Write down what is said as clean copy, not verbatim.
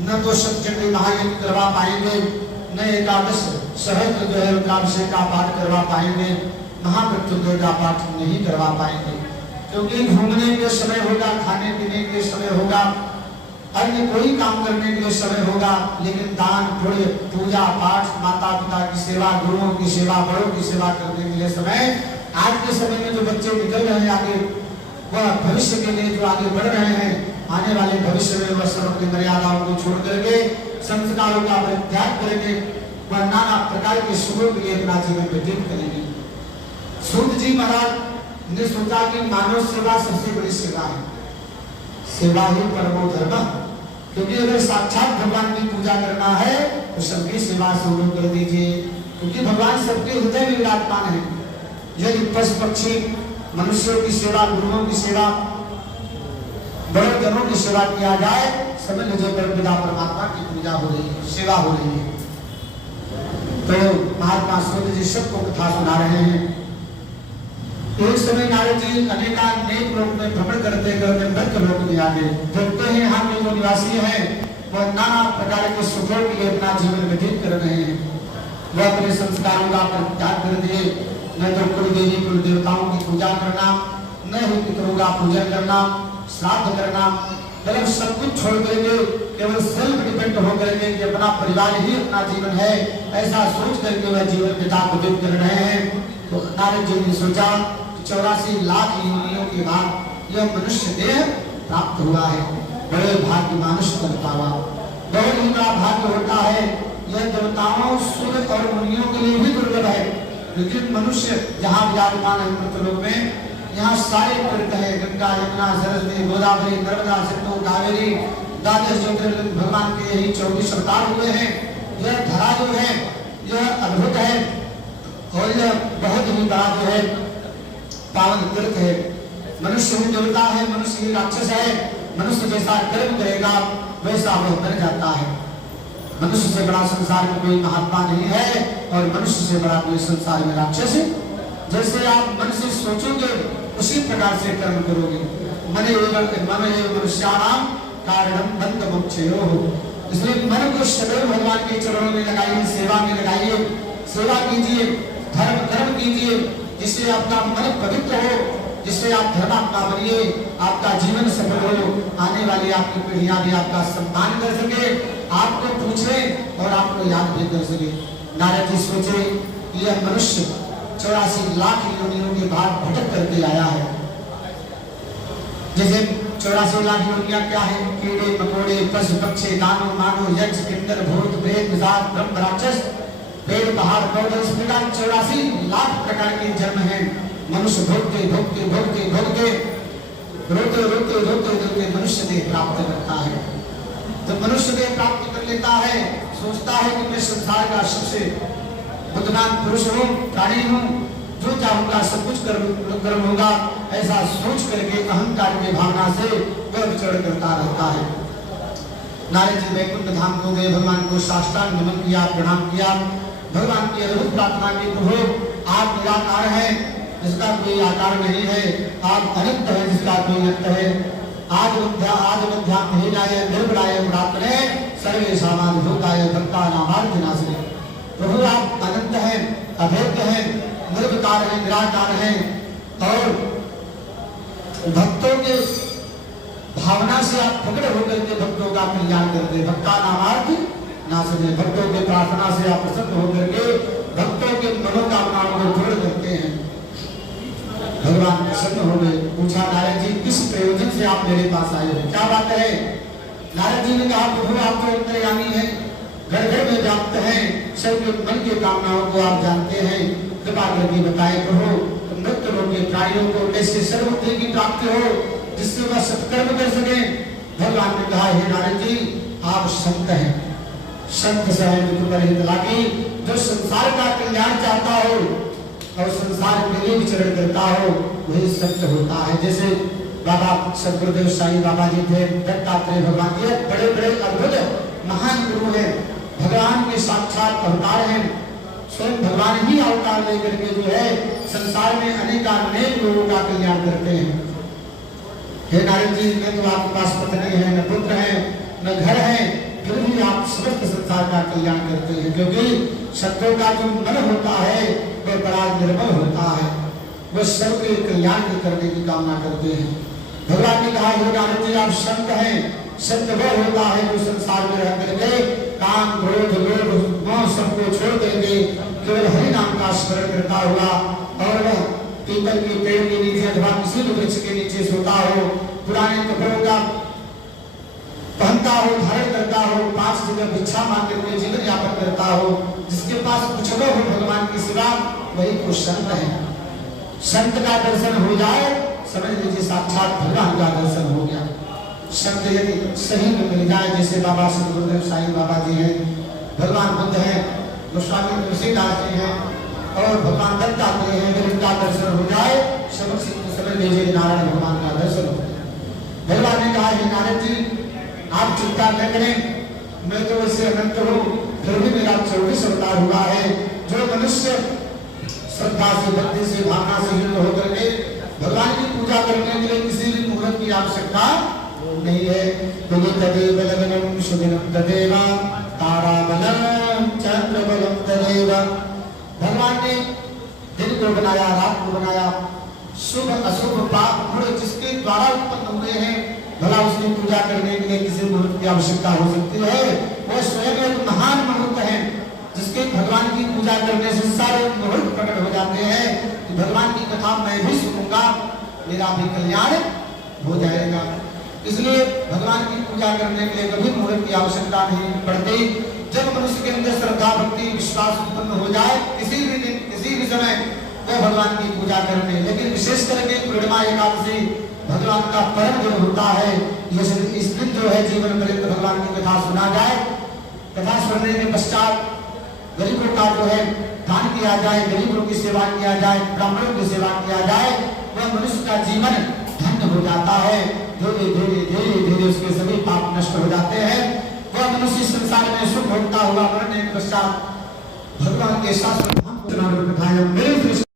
न तो सप्तचंडी महायज्ञ करवा पाएंगे, न एकादश सहस्त्र जो है रुद्राभिषेक का पाठ करवा पाएंगे, महामृत्युंजय का पाठ नहीं करवा पाएंगे, क्योंकि घूमने के समय होगा, खाने पीने के समय होगा, अन्य कोई काम करने के लिए समय होगा, लेकिन दान पुण्य पूजा पाठ माता पिता की सेवा, गुरुओं की सेवा, बड़ों की सेवा करने के लिए समय, आज के समय में जो बच्चे निकल रहे हैं आगे, वह भविष्य के लिए जो आगे बढ़ रहे हैं, आने वाले भविष्य में वह सब अपनी मर्यादाओं को छोड़ करके संस्कारों का परित्याग करेंगे, वह नाना प्रकार के सुखों के लिए अपना जीवन व्यतीत करेंगे। सूत जी महाराज ने सोचा कि मानव सेवा सबसे बड़ी सेवा है, सेवा ही परमो धर्म, क्योंकि अगर साक्षात भगवान की पूजा करना है तो सबकी सेवा शुरू कर दीजिए, क्योंकि भगवान सबके हृदय में विराजमान है। यदि पशु पक्षी मनुष्यों की सेवा, गुरुओं की सेवा, बड़े जनों की सेवा किया जाए, समझ लीजिए परमपिता परमात्मा की पूजा हो रही है, सेवा हो रही है। तो महात्मा सूत जी सबको कथा सुना रहे हैं। एक समय नारद जी अनेक लोक में भ्रमण करते करते मृत लोक में आ गए। देखते हैं यहाँ के जो निवासी हैं वह नाना प्रकार के सुखों के लिए अपना जीवन व्यतीत कर रहे हैं। वह अपने संस्कारों का परित्याग कर दिए, न तो कुल देवी कुल देवताओं की पूजा करना, न ही पितरों का पूजन करना, श्राद्ध करना, मतलब सब कुछ छोड़ करके केवल सेल्फ डिपेंड होकर के कि अपना परिवार ही अपना जीवन है, ऐसा सोच करके वह जीवन पिता व्यतीत कर रहे हैं। तो नारद जी ने सोचा 84 लाख योनियों के बाद यह मनुष्य देह प्राप्त हुआ है, बड़े भाग्य मानुष कर पावा, बहुत ही बड़ा भाग्य होता है। यह देवताओं सूर्य और मुनियों के लिए भी दुर्लभ है, लेकिन मनुष्य जहाँ विराजमान है मृतलोक में, यहाँ सारे तीर्थ है, गंगा यमुना सरस्वती गोदावरी नर्मदा सिंधु कावेरी, द्वादश ज्योतिर्लिंग भगवान के यही 24 अवतार हुए हैं। यह धरा जो है यह अद्भुत है और यह बहुत ही बड़ा जो है पावन तीर्थ है। मनुष्य ही देवता है, मनुष्य ही राक्षस है, मनुष्य जैसा कर्म करेगा वैसा वह बन जाता है। मनुष्य से बड़ा संसार में कोई महात्मा नहीं है और मनुष्य से बड़ा कोई संसार में राक्षस है। जैसे आप मन से सोचोगे उसी प्रकार से कर्म करोगे। मन एवं मनुष्याणाम कारणम बंध मोक्षयो, इसलिए मन को सदैव भगवान के चरणों में लगाइए, सेवा में लगाइए, सेवा कीजिए, धर्म कर्म कीजिए, जिससे आपका मन पवित्र हो, जिससे आप धर्मात्मा बनिए, आपका जीवन सफल हो, आने वाली आपकी पीढ़ियां भी आपका सम्मान कर सके, आपको पूछे और आपको याद भी कर सके। नारद जी सोचे कि यह मनुष्य 84 लाख योनियों के बाद भटक करके आया है। जैसे 84 लाख योनियां क्या है? कीड़े मकोड़े, पशु पक्षी, दानव मानव, यक्ष किन्नर भूत प्रेत पिशाच ब्रह्म राक्षस, पेड़ पहाड़ पौधे, इस प्रकार 84 लाख प्रकार के जन्म हैं। मनुष्य भोगते भोगते भोगते भोगते रोते रोते रोते रोते मनुष्य देह प्राप्त करता है। तो मनुष्य देह प्राप्त कर लेता है, सोचता है कि मैं संसार का सबसे बुद्धिमान पुरुष हूँ, प्राणी हूँ, जो चाहूंगा सब कुछ कर लूंगा, ऐसा सोच करके अहंकार की भावना से वह विचरण करता रहता है। नारद जी वैकुंठ धाम को गए, भगवान को साष्टांग नमन किया, प्रणाम किया, भगवान की अद्भुत प्रार्थना की, प्रभु आप निराकार है जिसका कोई आकार नहीं है, आप अनंत है जिसका कोई अंत है, आज मध्याह्न हेलाय निर्गुणाय रात्रे सर्वे सामान भूताय भक्ता नामार्थिनासने। प्रभु आप अनंत हैं, अभेद्य हैं, निर्विकार हैं, निराकार हैं और भक्तों के भावना से आप प्रकट होकर के भक्तों का कल्याण करते, भक्ता नामार्थ नासने, भक्तों के प्रार्थना से आप प्रसन्न होकर के भक्तों के मनोकामनाओं को पूर्ण करते हैं। भगवान प्रसन्न हो गए, पूछा नारद जी किस प्रयोजन से आप मेरे पास आए हो, क्या बात है? नारद जी ने कहा प्रभु आप तो अंतर्यामी हैं, घर घर में व्याप्त हैं, सबके मन की कामनाओं को आप जानते हैं, कृपा करके बताए प्रभु मृत लोग के प्राणियों को कैसे सर्वोत्तम की प्राप्ति हो जिससे वह सत्कर्म कर सके। भगवान ने कहा हे नारद जी आप संत हैं, संत लागी जो संसार का कल्याण चाहता हो और संसार के लिए विचरण करता हो वही संत होता है। जैसे बाबा सदगुरुदेव साईं बाबा जी थे, दत्तात्रेय भगवान जी बड़े बड़े अद्भुत महान गुरु हैं, भगवान के साक्षात अवतार हैं, स्वयं भगवान ही अवतार लेकर के जो है संसार में अनेक लोगों का कल्याण करते हैं। हे नारद जी मैं तो आपके पास पत्नी है, न पुत्र है, न घर है, फिर समस्त संसार का कल्याण करते हैं, क्योंकि सत्यों का जो मन होता है वह बड़ा निर्मल होता है, वह सबके कल्याण के करने की कामना करते हैं। भगवान ने कहा नारद जी आप संत हैं, संत वह होता है जो संसार में रह करके काम क्रोध लोभ मोह सबको छोड़ देंगे, केवल हरि नाम का स्मरण करता हुआ और वह पीपल के पेड़ के नीचे अथवा किसी भी वृक्ष के नीचे सोता हो, पुराने कपड़ों का पहनता हो, धारण करता हो, 5 जगह भिक्षा मांग करके जीवन यापन करता हो, जिसके पास कुछ न हो भगवान के सिवा, वही को संत है। संत का दर्शन हो जाए समझ लीजिए साक्षात भगवान का दर्शन हो गया। संत यदि सही में मिल जाए, जैसे बाबा सदगुरुदेव साईं बाबा जी हैं, भगवान बुद्ध हैं, गोस्वामी तुलसीदास जी हैं और भगवान दत्तात्रेय हैं, अगर इनका दर्शन हो जाए समझ लीजिए नारायण भगवान का दर्शन हो गया। भगवान ने कहा हे नारद जी आप चिंता न करें, मैं तो वैसे अनंत हूँ, फिर भी मेरा 24 अवतार हुआ है। जो मनुष्य श्रद्धा से भक्ति से भावना से युक्त होकर के भगवान की पूजा करने के लिए किसी भी मुहूर्त की आवश्यकता नहीं है। तदेव लगनम सुदिनम तदेव ताराबलम चंद्रबलम तदेव। भगवान ने दिन को बनाया, रात को बनाया, शुभ अशुभ पाप गुण जिसके द्वारा उत्पन्न हुए हैं, भला उसकी पूजा करने के लिए किसी मुहूर्त की आवश्यकता हो सकती है। वह स्वयं एक महान मुहूर्त है, जिसके भगवान की पूजा करने से सारे मुहूर्त प्रकट हो जाते हैं कि भगवान की कथा मैं भी सुनूंगा, मेरा भी कल्याण हो जाएगा। इसलिए भगवान की पूजा करने के लिए कभी मुहूर्त की आवश्यकता नहीं पड़ती। जब मनुष्य के अंदर श्रद्धा भक्ति विश्वास उत्पन्न हो जाए, किसी भी दिन किसी भी समय वह भगवान की पूजा करने, लेकिन विशेष करके पूर्णिमा एकादशी भगवान का परम दिन होता है। इस दिन जो है जीवन पर्यंत भगवान की कथा सुना जाए, कथा सुनने के पश्चात गरीबों का जो है दान किया जाए, गरीबों की सेवा किया जाए, ब्राह्मणों की सेवा किया जाए, वह मनुष्य का जीवन धन्य हो जाता है। धीरे धीरे धीरे धीरे उसके सभी पाप नष्ट हो जाते हैं। वह मनुष्य संसार में सुख भोगता हुआ मरने के पश्चात भगवान के साथ